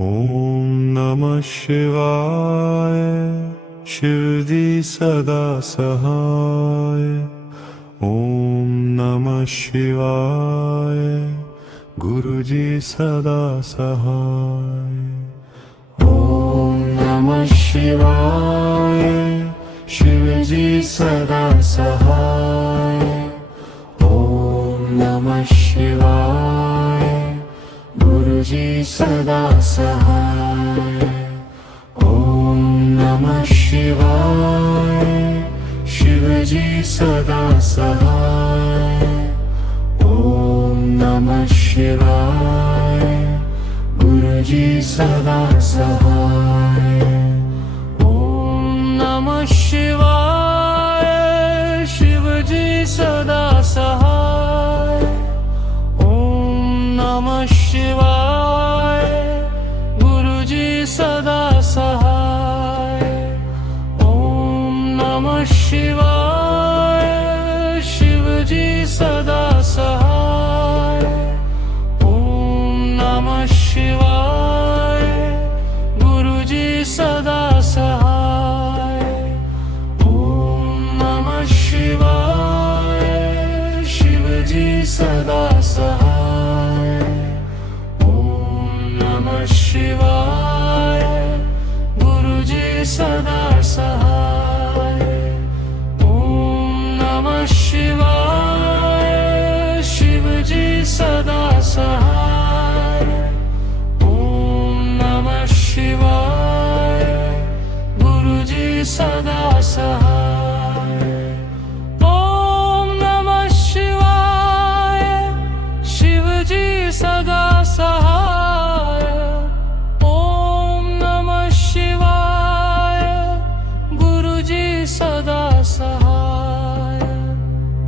ॐ नमः शिवाय। शिवजी सदा सहाय। ॐ नमः शिवाय। गुरुजी सदा सहाय। ॐ नमः शिवाय। शिवजी सदा सहाय। ॐ नमः शिवाय। गुरुजी सदा सहाय। ॐ नमः शिवाय। शिवजी सदा सहाय। ॐ नमः शिवाय। गुरुजी सदा सहाय। ॐ नमः शिवाय। शिवजी सदा सहाय। ॐ नमः शिवाय। गुरुजी सदा सहाय। ॐ नमः शिवाय। शिवजी सदा सहाय। ॐ नमः शिवाय। गुरुजी सदा सहाय। ॐ नमः शिवाय। शिवजी सदा सहाय। शिवाय। गुरुजी सदा सहाय। ॐ नमः शिवाय। शिवजी सदा सहाय। ॐ नमः शिवाय। गुरुजी सदा सहाय। ॐ नमः शिवाय। शिवजी सदा सहाय। सदा सहाय।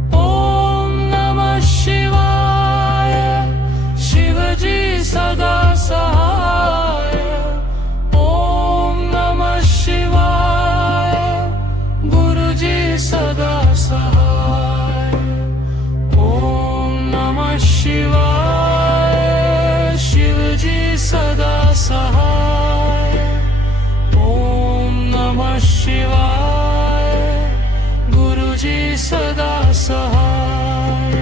ॐ नमः शिवाय। शिवजी सदा सहाय। ॐ नमः शिवाय। गुरुजी सदा सहाय। ॐ नमः शिवाय। शिवजी सदा सहाय। ॐ नमः शिवाय। गुरुजी सदा सहाय।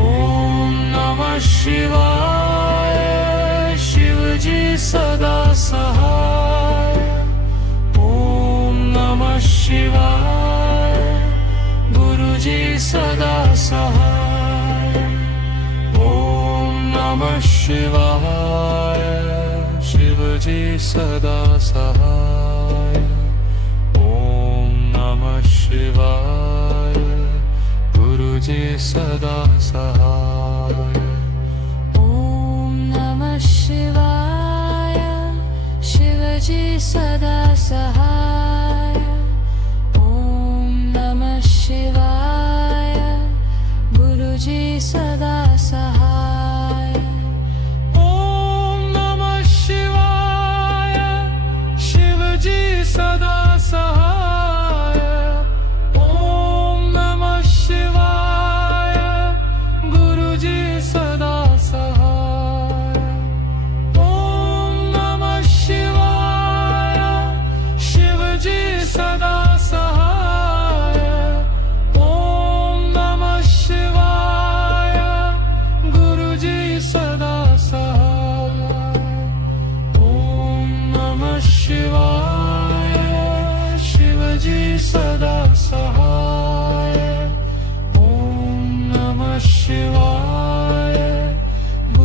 ॐ नमः शिवाय। शिवजी सदा सहाय। ॐ नमः शिवाय। गुरुजी सदा सहाय। ॐ नमः शिवाय। शिवजी सदा सहाय। ॐ नमः शिवाय। गुरुजी सदा सहाय। ॐ नमः शिवाय। शिवजी सदा सहाय। ॐ नमः शिवाय। गुरुजी सदा सहाय। ॐ नमः शिवाय। शिवजी सदा सहाय। ॐ नमः शिवाय। गुरुजी सदा सहाय। ॐ नमः शिवाय। शिवजी सदा सहाय। ॐ नमः शिवाय। गुरुजी सदा सहाय। ॐ नमः शिवाय। शिवजी सदा सहाय। ॐ नमः शिवाय।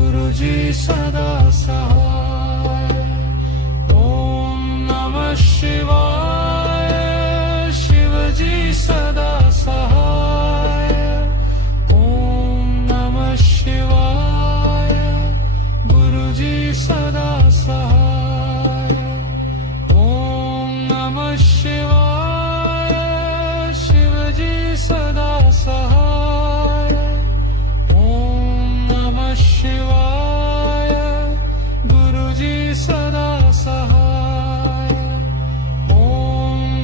गुरुजी सदा सहाय। ॐ नमः शिवाय। शिवजी सदा सहाय। ॐ नमः शिवाय। गुरुजी सदा सहाय। ॐ नमः शिवाय। शिवजी सदा सहाय। ॐ नमः शिवाय। गुरुजी सदा सहाय। ॐ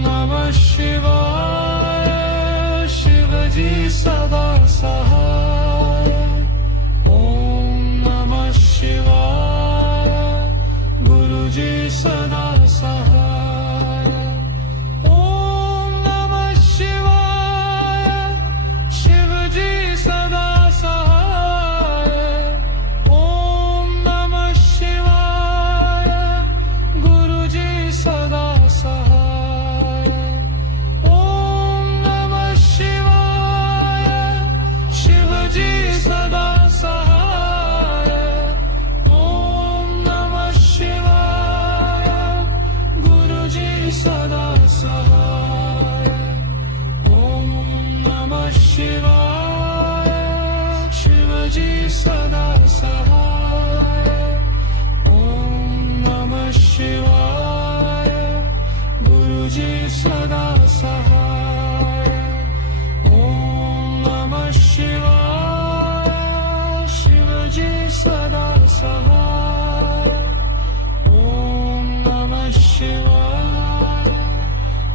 नमः शिवाय। शिवजी सदा सहाय। ॐ नमः शिवाय। शिवाय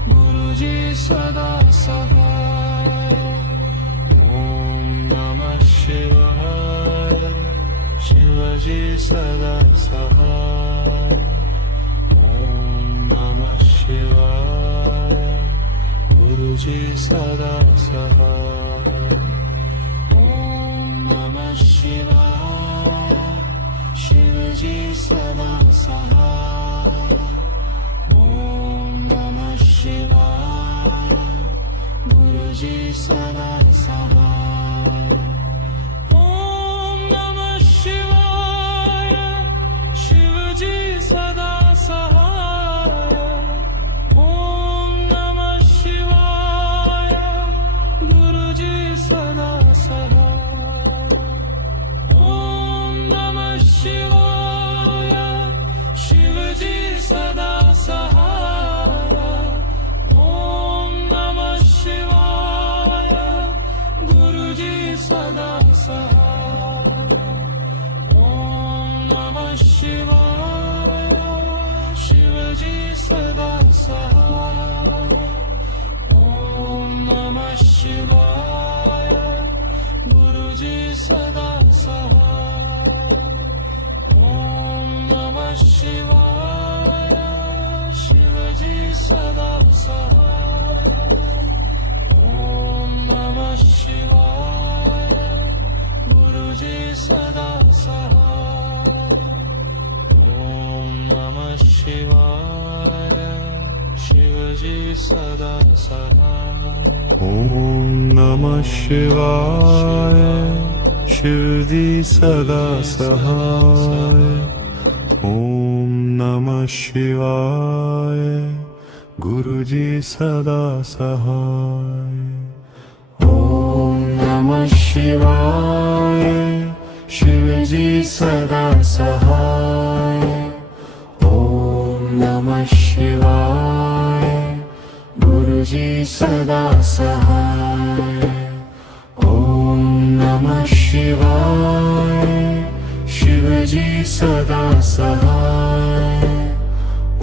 गुरुजी सदा सहाय ओम नमः शिवाय शिवजी सदा सहाय ओम नमः शिवाय गुरुजी सदा सहाय ओम नमः शिवाय शिवजी सदा सहाय ओम नमः शिवाय गुरुजी सदा सहाय ओम नमः शिवाय शिवजी सदा सहाय ओम नमः शिवाय गुरुजी सदा सहाय ओम नमः शिवाय शिवजी सदा सहाय ओम नमः शिवाय गुरुजी सदा सहाय ओम नमः शिवाय शिवजी सदा सहाय ओम नमः शिवाय गुरुजी सदा सहाय ओम नमः शिवाय शिवजी सदा सहाय ओम नमः शिवाय गुरुजी सदा सहाय ओम नमः शिवाय शिवजी सदा सहाय ओम नमः शिवाय शिवजी सदा सहाय ओम नमः शिवाय गुरुजी सदा सहाय ओम नमः शिवाय शिवजी सदा सहाय ओम नमः शिवाय गुरुजी सदा सहाय ओम नमः शिवाय शिवजी सदा सहाय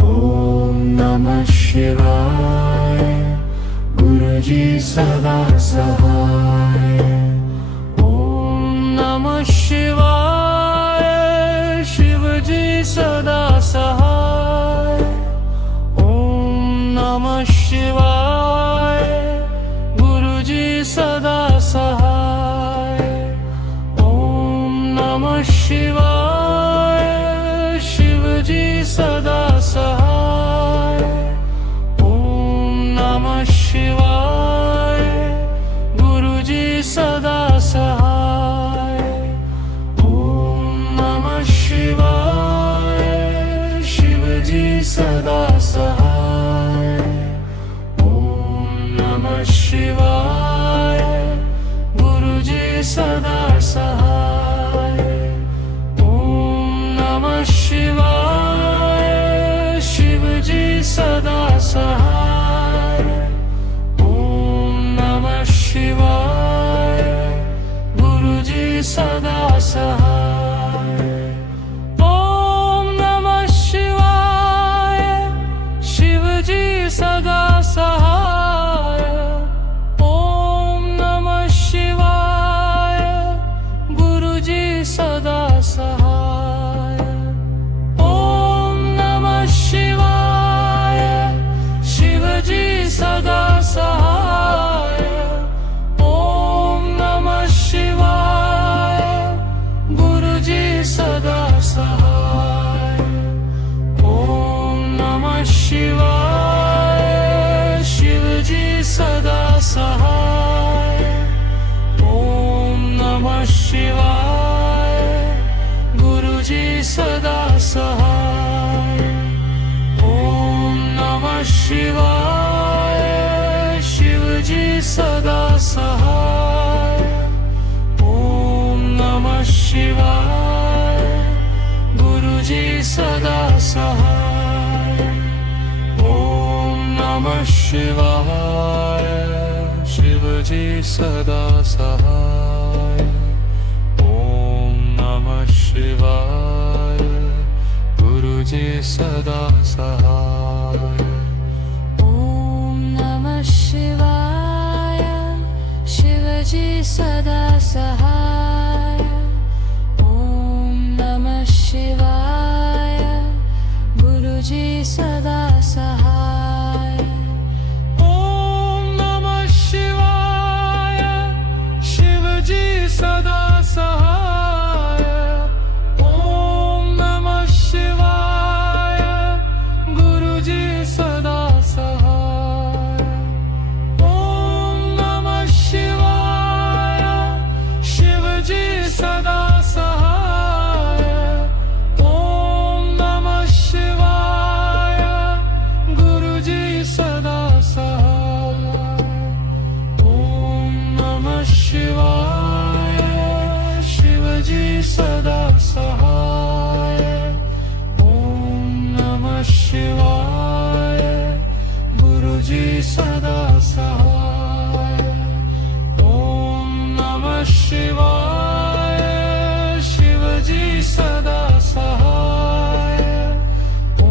ओम नमः शिवाय गुरुजी सदा सहाय ओम नमः शिवाय शिवजी सदा सहाय ओम नमः शिवाय गुरुजी सदा सहाय ओम नमः शिवाय शिवजी सदा सहाय ओम नमः शिवाय गुरुजी सदा सहाय ओम नमः शिवाय शिवजी सदा सहाय ओम नमः शिवाय गुरुजी सदा सहाय ओम नमः शिवाय शिवजी सदा सहाय ओम नमः शिवाय गुरुजी सदा सहाय ओम नमः शिवाय शिवजी सदा सहाय ओम नमः शिवाय गुरुजी सदा सहाय ओम नमः शिवाय शिवजी सदा सहाय ओम नमः शिवाय गुरुजी सदा सहाय ओम नमः शिवाय शिवजी सदा सहाय ओम नमः शिवाय गुरुजी सदा सहाय ओम नमः शिवाय शिवजी सदा सहाय ओम नमः शिवाय गुरुजी सदा सहाय ओम नमः शिवाय शिवजी सदा सहाय ओम नमः शिवाय गुरुजी शिवजी सदा सहाय ॐ नमः शिवाय शिवजी सदा सहाय ॐ नमः शिवाय गुरुजी सदा सहाय ॐ नमः शिवाय शिवजी सदा सहाय ॐ नमः शिवाय गुरुजी सदा सहाय ॐ नमः शिवाय शिवजी सदा सहाय ॐ नमः शिवाय गुरुजी सदा सहाय ॐ नमः शिवाय शिवजी सदा सहाय ॐ नमः शिवाय गुरुजी सदा सहाय ॐ नमः शिवाय शिवजी सदा सहाय ॐ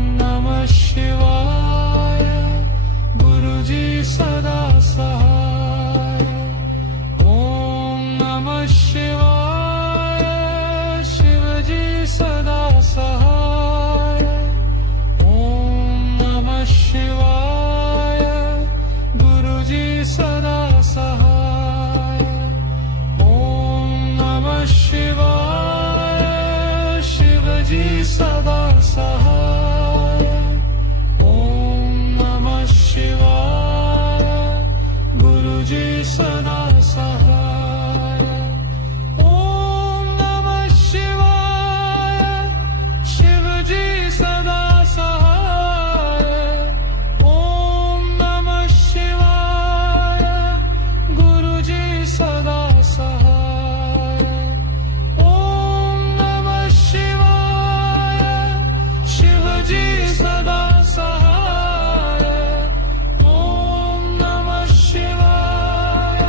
नमः शिवाय गुरुजी सदा सहाय ॐ नमः शिवाय शिवजी सदा सहाय ॐ नमः शिवाय गुरुजी सदा सहाय ॐ नमः शिवाय शिवजी सदा सहाय ॐ नमः शिवाय गुरुजी सदा सहाय ॐ नमः शिवाय शिवजी सदा सहाय ॐ नमः शिवाय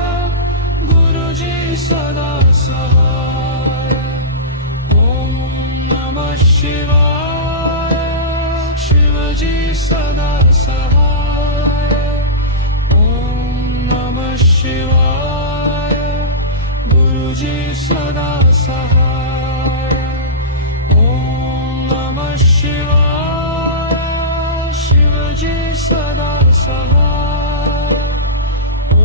गुरुजी सदा सहाय ॐ नमः शिवाय शिवजी सदा सहाय ॐ नमः शिवाय गुरुजी सदा सहाय ॐ नमः शिवाय शिवजी सदा सहाय ॐ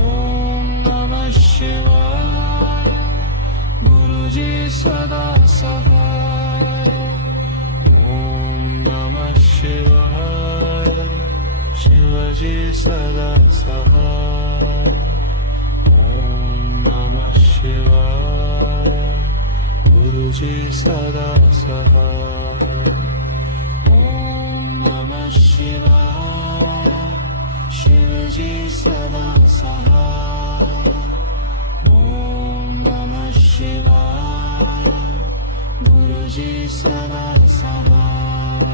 नमः शिवाय गुरुजी सदा सहाय ॐ नमः शिवाय शिवजी सदा सहाय ॐ नमः शिवाय गुरुजी सदा सहाय ॐ नमः शिवाय शिवजी सदा सहाय ॐ नमः शिवाय गुरुजी सदा सहाय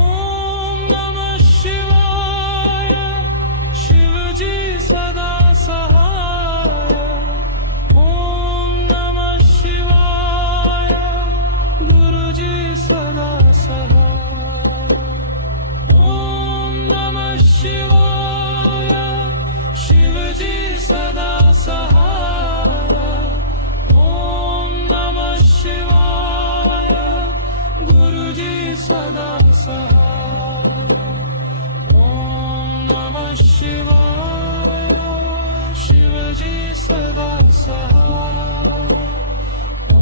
ॐ नमः शिवाय शिवजी सदा सहाय ॐ नमः शिवाय गुरुजी सदा सहाय ॐ नमः शिवाय शिवजी सदा सहाय ॐ नमः शिवाय गुरुजी सदा सहाय ॐ नमः शिवाय शिवजी सदा सहाय ॐ नमः शिवाय गुरुजी सदा सहाय ॐ नमः शिवाय शिवजी सदा सहाय ॐ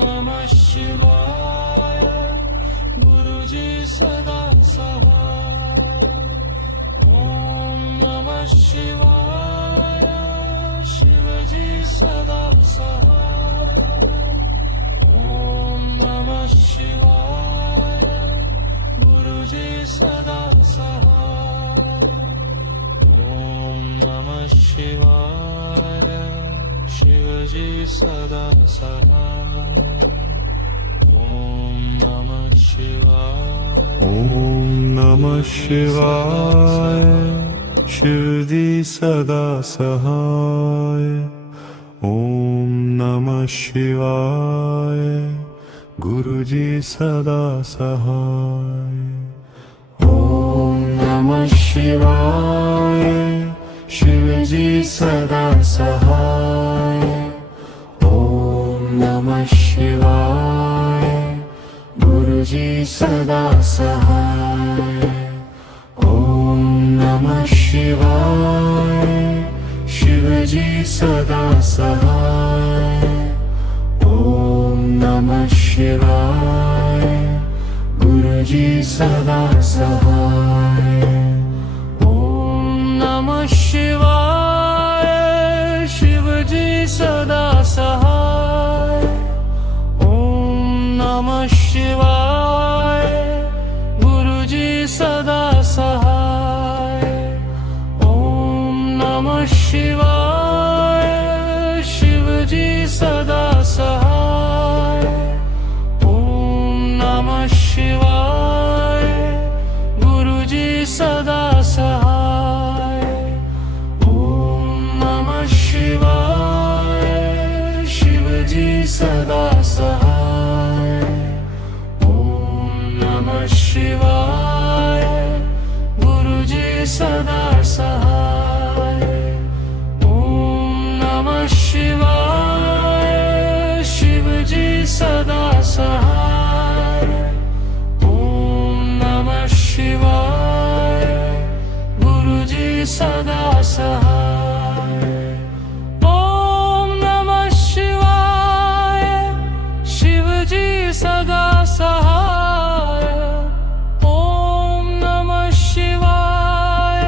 नमः शिवाय गुरुजी सदा सहाय ॐ नमः शिवाय शिवजी सदा सहाय ॐ नमः शिवाय गुरुजी सदा सहाय ॐ नमः शिवाय शिवजी सदा सहाय ॐ नमः शिवाय ॐ नमः शिवाय शिवजी सदा सहाय ॐ नमः शिवाय गुरुजी सदा सहाय. ओम नमः शिवाय शिवजी सदा सहाय. ओम नमः शिवाय गुरुजी सदा सहाय. ओम नमः शिवाय शिवजी सदा सहाय. ओम नमः शिवाय गुरुजी सदा सहाय. ओम नमः शिवाय शिवजी सदा सहाय. ओम नमः शिवाय गुरुजी सदा सहाय. ओम नमः शिवाय शिवजी सदा सहाय. ओम नमः शिवाय गुरुजी सदा सहाय. ओम नमः शिवाय शिवजी सदा सहाय. ओम नमः शिवाय गुरुजी सदा सहाय. ओम नमः शिवाय शिवजी सदा सहाय. ओम नमः शिवाय गुरुजी सदा सहाय. ओम नमः शिवाय शिवजी सदा सहाय. ओम नमः शिवाय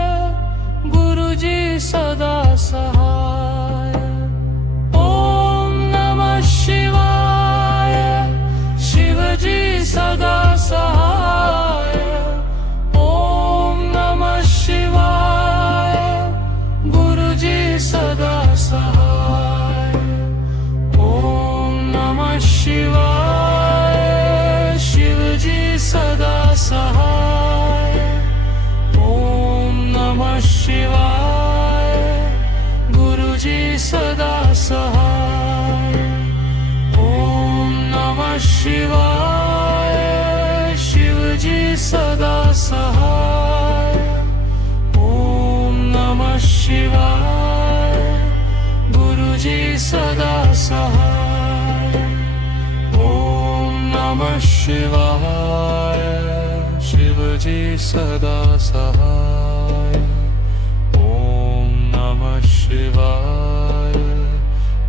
गुरुजी सदा सहाय. ओम नमः शिवाय शिवजी सदा सहाय. ओम नमः शिवाय गुरुजी सदा सहाय. ओम नमः शिवाय शिवजी सदा सहाय. ओम नमः शिवाय गुरुजी सदा सहाय. ओम नमः शिवाय शिवजी सदा सहाय. ओम नमः शिवाय गुरुजी सदा सहाय. ओम नमः शिवाय शिवजी सदा सहाय. ओम नमः शिवाय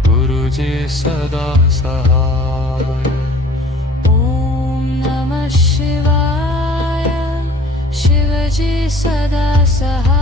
गुरुजी सदा सहाय. ओम नमः शिवाय शिवजी सदा सहाय.